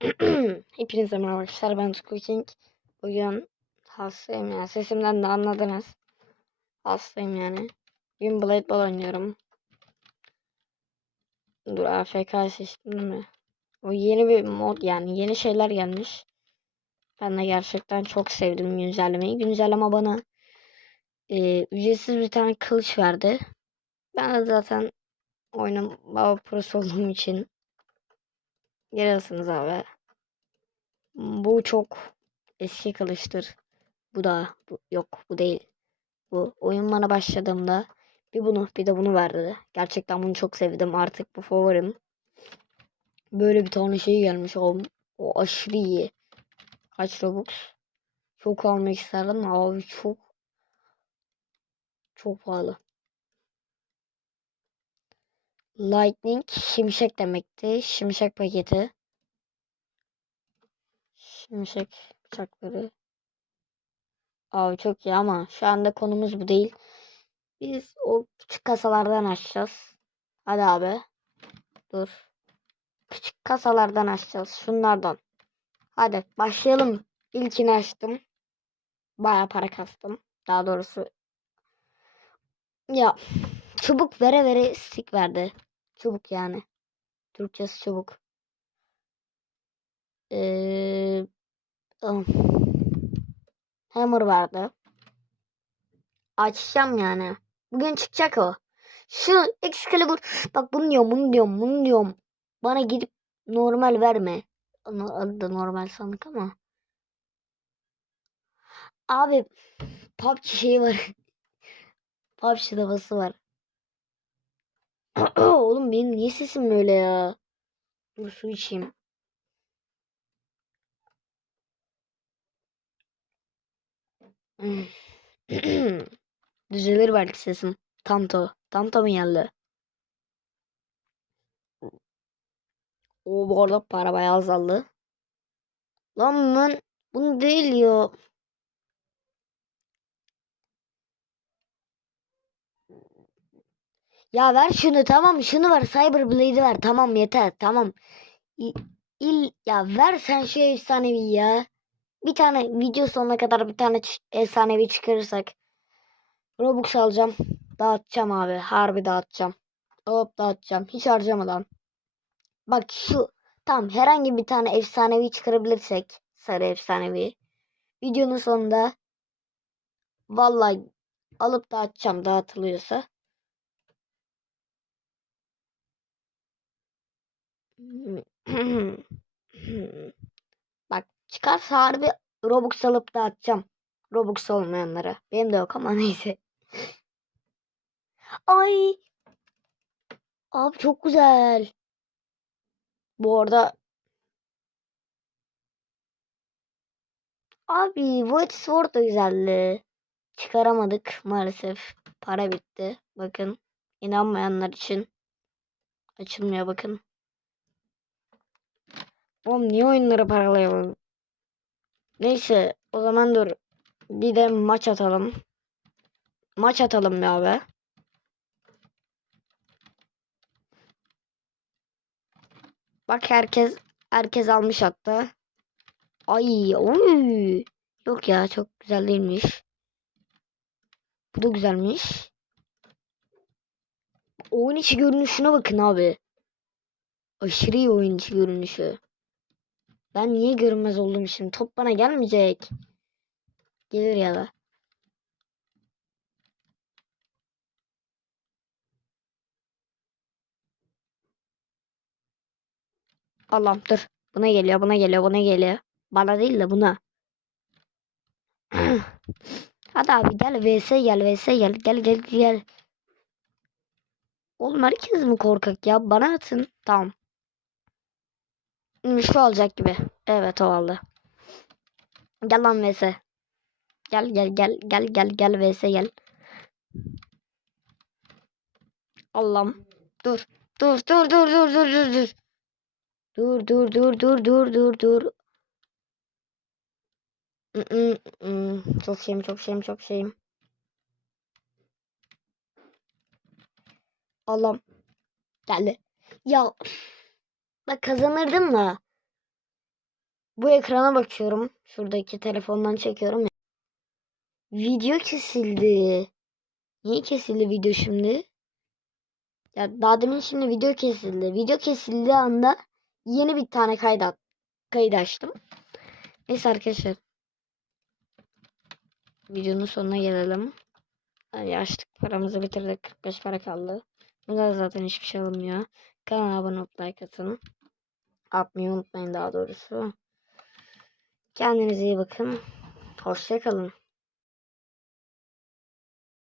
Hepinize merhaba arkadaşlar ben King. Bugün hastayım yani sesimden de anladınız. Hastayım yani. Bugün Blade Ball oynuyorum. Dur AFK seçtim mi? O yeni bir mod yani yeni şeyler gelmiş. Ben de gerçekten çok sevdim güncellemeyi. Güncelleme bana e, ücretsiz bir tane kılıç verdi. Ben de zaten oyunun baba prosu olduğum için Geliyorsunuz abi. Bu çok eski kılıçtır. Bu da bu, yok bu değil. Bu oyun bana başladığımda bir bunu bir de bunu verdi. Gerçekten bunu çok sevdim. Artık bu favorim. Böyle bir tane şey gelmiş o, o aşırı iyi. Kaç Robux? Çok almak isterdim abi çok çok pahalı. Lightning şimşek demekti. Şimşek paketi. Şimşek bıçakları. Abi çok iyi ama şu anda konumuz bu değil. Biz o küçük kasalardan açacağız. Hadi abi. Dur. Küçük kasalardan açacağız. Şunlardan. Hadi başlayalım. İlkini açtım. Baya para kastım. Daha doğrusu. Ya çubuk vere vere stick verdi. Çubuk yani. Türkçesi çubuk. Ee. Hammer vardı. Açacağım yani. Bugün çıkacak o. Şu Excalibur. Bak bunu diyorum, bunu diyorum, bunu diyorum. Bana gidip normal verme. Adı da normal sandık ama. Abi PUBG şeyi var. PUBG havası var. Oğlum benim niye sesim böyle ya? Dur su içeyim. Düzelir belki sesim. Tamto. Tamto mu geldi? O bu arada para bayağı azaldı. Lan ben bunu değil ya. Ya ver şunu tamam şunu ver Cyberblade'i ver tamam yeter tamam. İ- İl ya ver sen şu efsanevi ya. Bir tane video sonuna kadar bir tane efsanevi çıkarırsak. Robux alacağım. Dağıtacağım abi. Harbi dağıtacağım. Hop dağıtacağım. Hiç harcamadan. Bak şu tam herhangi bir tane efsanevi çıkarabilirsek. Sarı efsanevi. Videonun sonunda vallahi alıp dağıtacağım dağıtılıyorsa. Bak çıkarsa harbi Robux alıp dağıtacağım. Robux olmayanlara. Benim de yok ama neyse. Ay. Abi çok güzel. Bu arada Abi Void Sword da güzeldi. Çıkaramadık maalesef. Para bitti. Bakın. inanmayanlar için açılmıyor bakın. Oğlum niye oyunları paralayalım? Neyse o zaman dur. Bir de maç atalım. Maç atalım be abi. Bak herkes herkes almış hatta. Ay oy. Yok ya çok güzel değilmiş. Bu da güzelmiş. Oyun içi görünüşüne bakın abi. Aşırı iyi oyun içi görünüşü. Ben niye görünmez oldum şimdi? Top bana gelmeyecek. Gelir ya da. Allah'ım dur. Buna geliyor, buna geliyor, buna geliyor. Bana değil de buna. Hadi abi gel vs gel vs gel gel gel gel. Oğlum herkes mi korkak ya? Bana atın. Tamam. Şu olacak gibi. Evet o oldu. Gel lan vs. Gel gel gel gel gel gel vs gel. Allah'ım. Dur. Dur dur dur dur dur dur dur. Dur dur dur dur dur dur dur. Mm, mm, mm. Çok şeyim çok şeyim çok şeyim. Allah'ım. Geldi. Ya. Bak kazanırdım da. bu ekrana bakıyorum. Şuradaki telefondan çekiyorum. Video kesildi. Niye kesildi video şimdi? Ya daha demin şimdi video kesildi. Video kesildiği anda yeni bir tane kayıt, at- kayıt açtım. Neyse arkadaşlar. Videonun sonuna gelelim. Hadi açtık paramızı bitirdik. 45 para kaldı. Burada zaten hiçbir şey alınmıyor. Kanala abone olup like atın. Atmayı unutmayın daha doğrusu. Kendinize iyi bakın. Hoşçakalın.